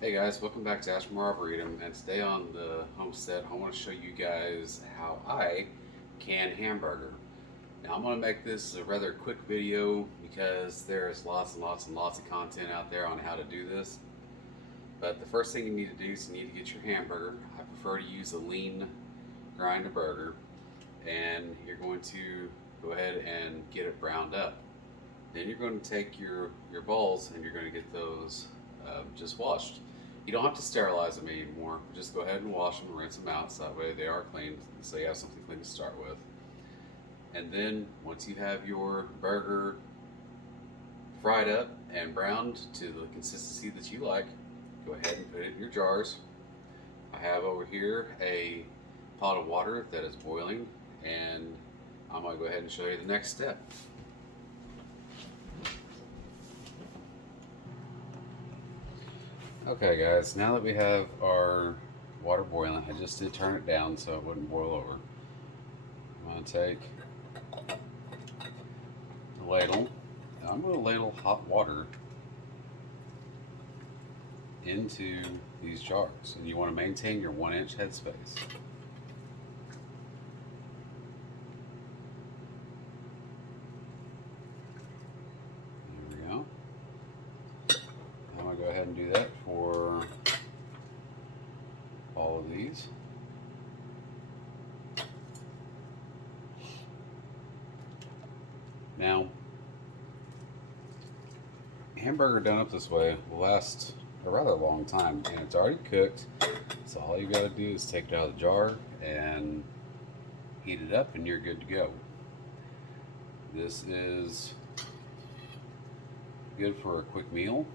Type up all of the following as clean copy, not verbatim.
Hey guys, welcome back to Ashmore Arboretum, and today on the homestead I want to show you guys how I can hamburger. Now I'm going to make this a rather quick video because there's lots and lots and lots of content out there on how to do this. But the first thing you need to do is you need to get your hamburger. I prefer to use a lean grind burger, and you're going to go ahead and get it browned up. Then you're going to take your balls and you're going to get those just washed. You don't have to sterilize them anymore. Just go ahead and wash them and rinse them out so that way they are clean, so you have something clean to start with. And then once you have your burger fried up and browned to the consistency that you like, go ahead and put it in your jars. I have over here a pot of water that is boiling, and I'm going to go ahead and show you the next step. Okay guys, now that we have our water boiling, I just did turn it down so it wouldn't boil over. I'm going to take the ladle, and I'm going to ladle hot water into these jars, and you want to maintain your 1-inch headspace. There we go. I'm going to go ahead and do that for all of these. Now, hamburger done up this way will last a rather long time, and it's already cooked, so all you got to do is take it out of the jar and heat it up and you're good to go. This is good for a quick meal.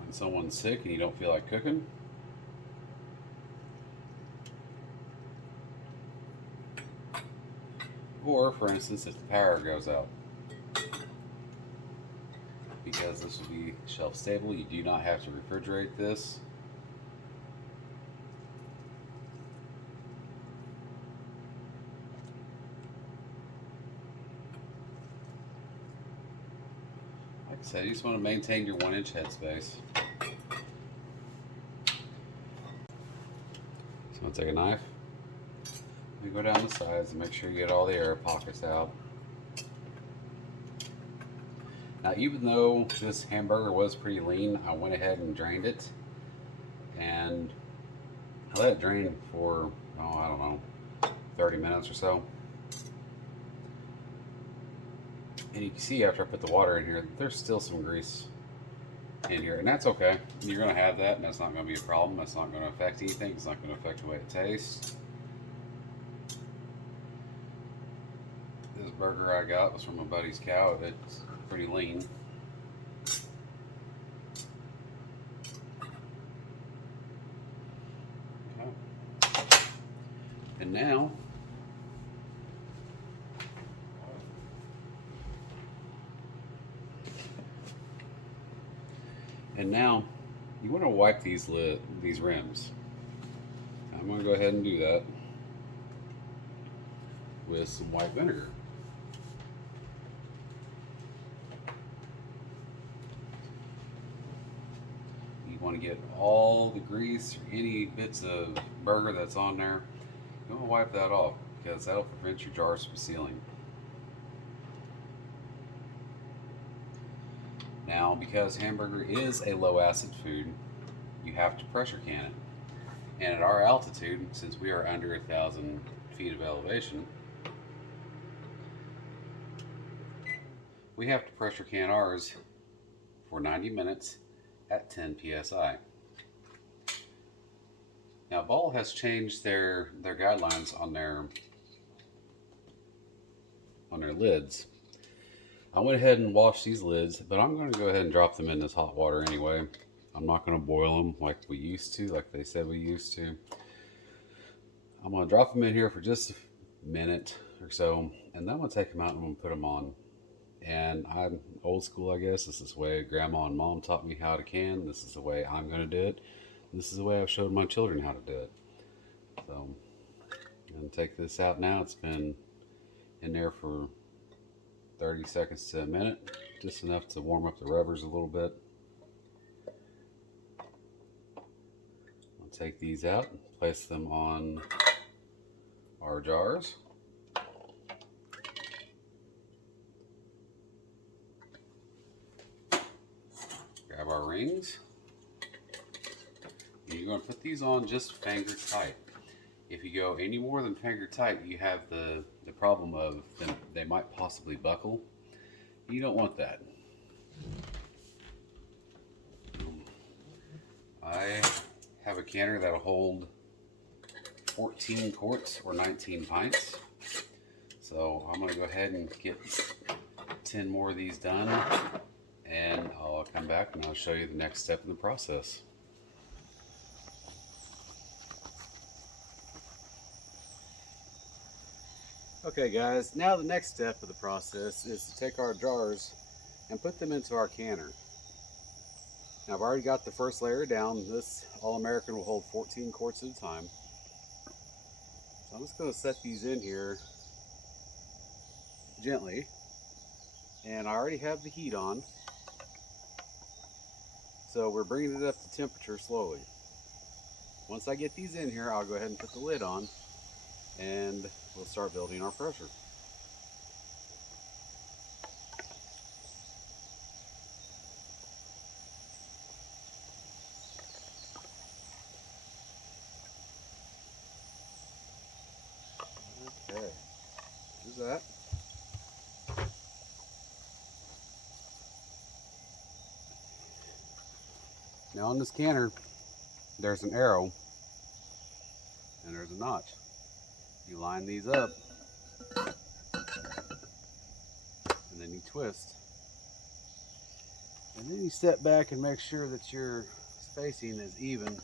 When someone's sick and you don't feel like cooking, or for instance if the power goes out. Because this will be shelf stable, you do not have to refrigerate this. Like I said, you just want to maintain your 1-inch headspace. So I'm going to take a knife, you go down the sides and make sure you get all the air pockets out. Now, even though this hamburger was pretty lean, I went ahead and drained it, and I let it drain for, I don't know, 30 minutes or so. And you can see after I put the water in here, there's still some grease in here, and that's okay. You're going to have that, and that's not going to be a problem. That's not going to affect anything. It's not going to affect the way it tastes. This burger I got was from my buddy's cow. It's pretty lean. Okay. And now you want to wipe these rims. I'm going to go ahead and do that with some white vinegar. You want to get all the grease or any bits of burger that's on there. You want to wipe that off because that'll prevent your jars from sealing. Now, because hamburger is a low acid food, you have to pressure can it. And at our altitude, since we are under 1,000 feet of elevation, we have to pressure can ours for 90 minutes at 10 psi. Now, Ball has changed their guidelines on their lids. I went ahead and washed these lids, but I'm going to go ahead and drop them in this hot water anyway. I'm not going to boil them like we used to, like they said we used to. I'm going to drop them in here for just a minute or so, and then I'm going to take them out and I'm going to put them on. And I'm old school, I guess. This is the way Grandma and Mom taught me how to can. This is the way I'm going to do it. This is the way I've showed my children how to do it. So I'm going to take this out now. It's been in there for 30 seconds to a minute, just enough to warm up the rubbers a little bit. I'll take these out and place them on our jars. Grab our rings. And you're going to put these on just finger tight. If you go any more than finger tight, you have the problem of them, they might possibly buckle. You don't want that. I have a canner that'll hold 14 quarts or 19 pints. So I'm going to go ahead and get 10 more of these done, and I'll come back and I'll show you the next step in the process. Okay guys, now the next step of the process is to take our jars and put them into our canner. Now I've already got the first layer down. This All-American will hold 14 quarts at a time. So I'm just going to set these in here gently. And I already have the heat on. So we're bringing it up to temperature slowly. Once I get these in here, I'll go ahead and put the lid on and we'll start building our pressure. Okay, do that. Now on this canner, there's an arrow and there's a notch. You line these up and then you twist, and then you step back and make sure that your spacing is even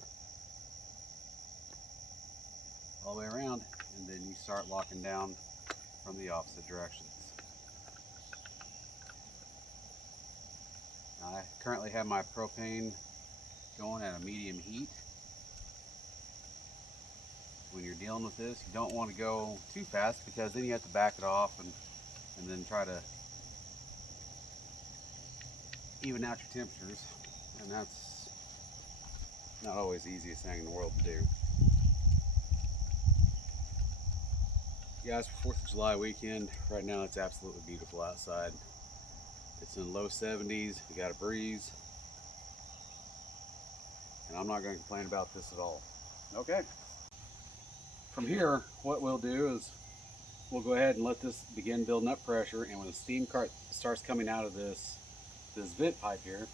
all the way around, and then you start locking down from the opposite directions. Now, I currently have my propane going at a medium heat. When you're dealing with this, you don't want to go too fast, because then you have to back it off and then try to even out your temperatures, and that's not always the easiest thing in the world to do. Guys, for 4th of July weekend, right now it's absolutely beautiful outside. It's in the low 70s, we got a breeze, and I'm not going to complain about this at all. Okay. From here, what we'll do is we'll go ahead and let this begin building up pressure, and when the steam cart starts coming out of this vent pipe here,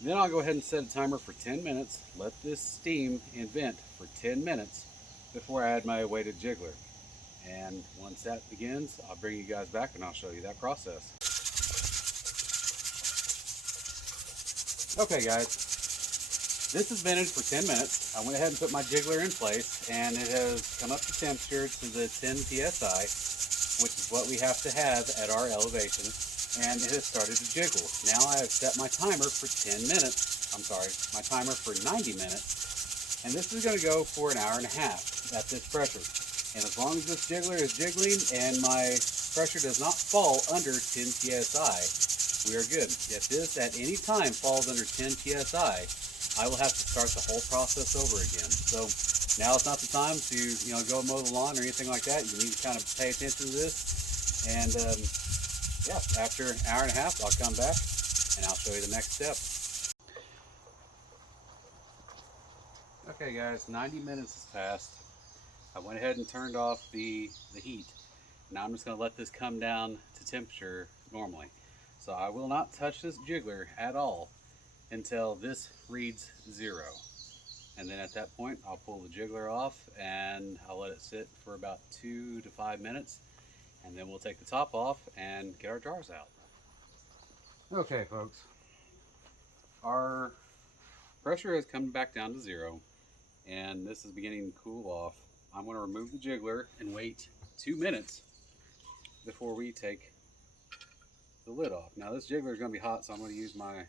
then I'll go ahead and set a timer for 10 minutes, let this steam and vent for 10 minutes before I add my weighted jiggler. And once that begins, I'll bring you guys back and I'll show you that process. Okay guys, this has vented for 10 minutes. I went ahead and put my jiggler in place, and it has come up to temperature to the 10 psi, which is what we have to have at our elevation, and it has started to jiggle. Now I have set my timer for 10 minutes. I'm sorry, my timer for 90 minutes, and this is going to go for an hour and a half at this pressure. And as long as this jiggler is jiggling and my pressure does not fall under 10 psi, we are good. If this at any time falls under 10 psi, I will have to start the whole process over again. So now it's not the time to go mow the lawn or anything like that. You need to kind of pay attention to this. And yeah, after an hour and a half, I'll come back and I'll show you the next step. Okay guys, 90 minutes has passed. I went ahead and turned off the heat. Now I'm just going to let this come down to temperature normally. So I will not touch this jiggler at all until this reads 0. And then at that point, I'll pull the jiggler off and I'll let it sit for about 2 to 5 minutes. And then we'll take the top off and get our jars out. Okay folks, our pressure has come back down to 0, and this is beginning to cool off. I'm going to remove the jiggler and wait 2 minutes before we take the lid off. Now this jiggler is going to be hot, so I'm going to use my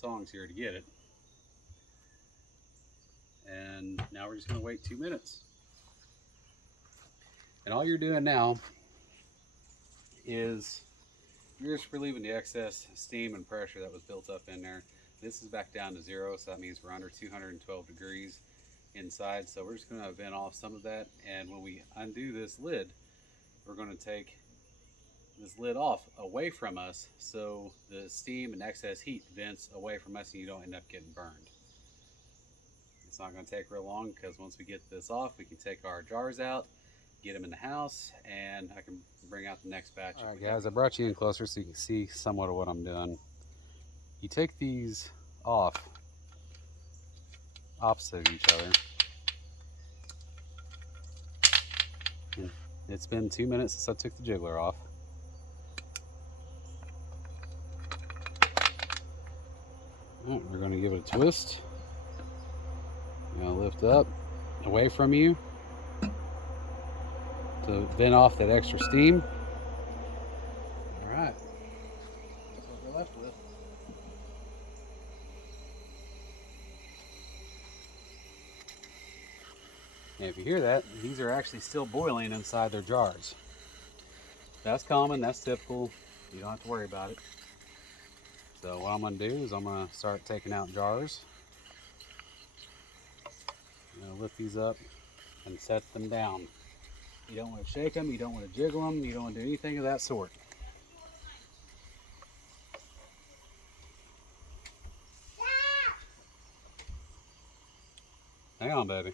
tongs here to get it. And now we're just going to wait 2 minutes. And all you're doing now is You're just relieving the excess steam and pressure that was built up in there. This is back down to 0, so that means we're under 212 degrees inside. So we're just going to vent off some of that, and when we undo this lid, we're going to take this lid off away from us so the steam and excess heat vents away from us and you don't end up getting burned. It's not going to take real long because once we get this off, we can take our jars out, get them in the house, and I can bring out the next batch. All right, guys, I brought you in closer so you can see somewhat of what I'm doing. You take these off opposite of each other. And it's been 2 minutes since I took the jiggler off. All right, we're going to give it a twist. You're going to lift up away from you to vent off that extra steam. All right, that's what we're left with. And if you hear that, these are actually still boiling inside their jars. That's common, that's typical. You don't have to worry about it. So what I'm going to do is I'm going to start taking out jars. I'm going to lift these up and set them down. You don't want to shake them, you don't want to jiggle them, you don't want to do anything of that sort. Hang on, baby.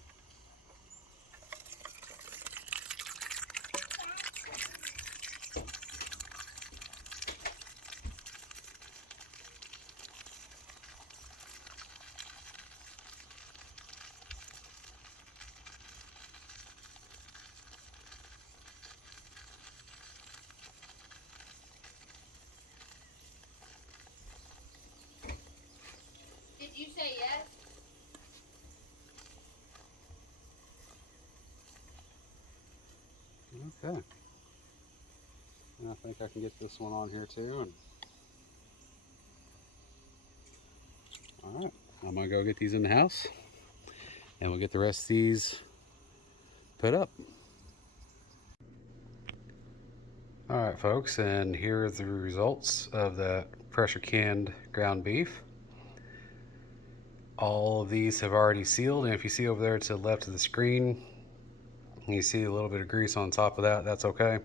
Did you say yes? Okay. And I think I can get this one on here too. And all right, I'm gonna go get these in the house and we'll get the rest of these put up. All right, folks, and here are the results of that pressure canned ground beef. All of these have already sealed, and if you see over there to the left of the screen, you see a little bit of grease on top of that. That's okay.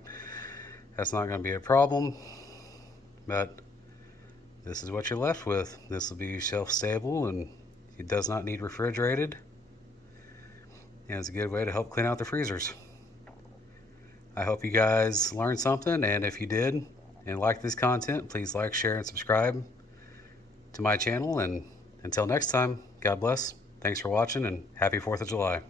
That's not going to be a problem, but this is what you're left with. This will be shelf stable and it does not need refrigerated, and it's a good way to help clean out the freezers. I hope you guys learned something, and if you did and like this content, please like, share, and subscribe to my channel. And until next time, God bless. Thanks for watching, and happy 4th of July.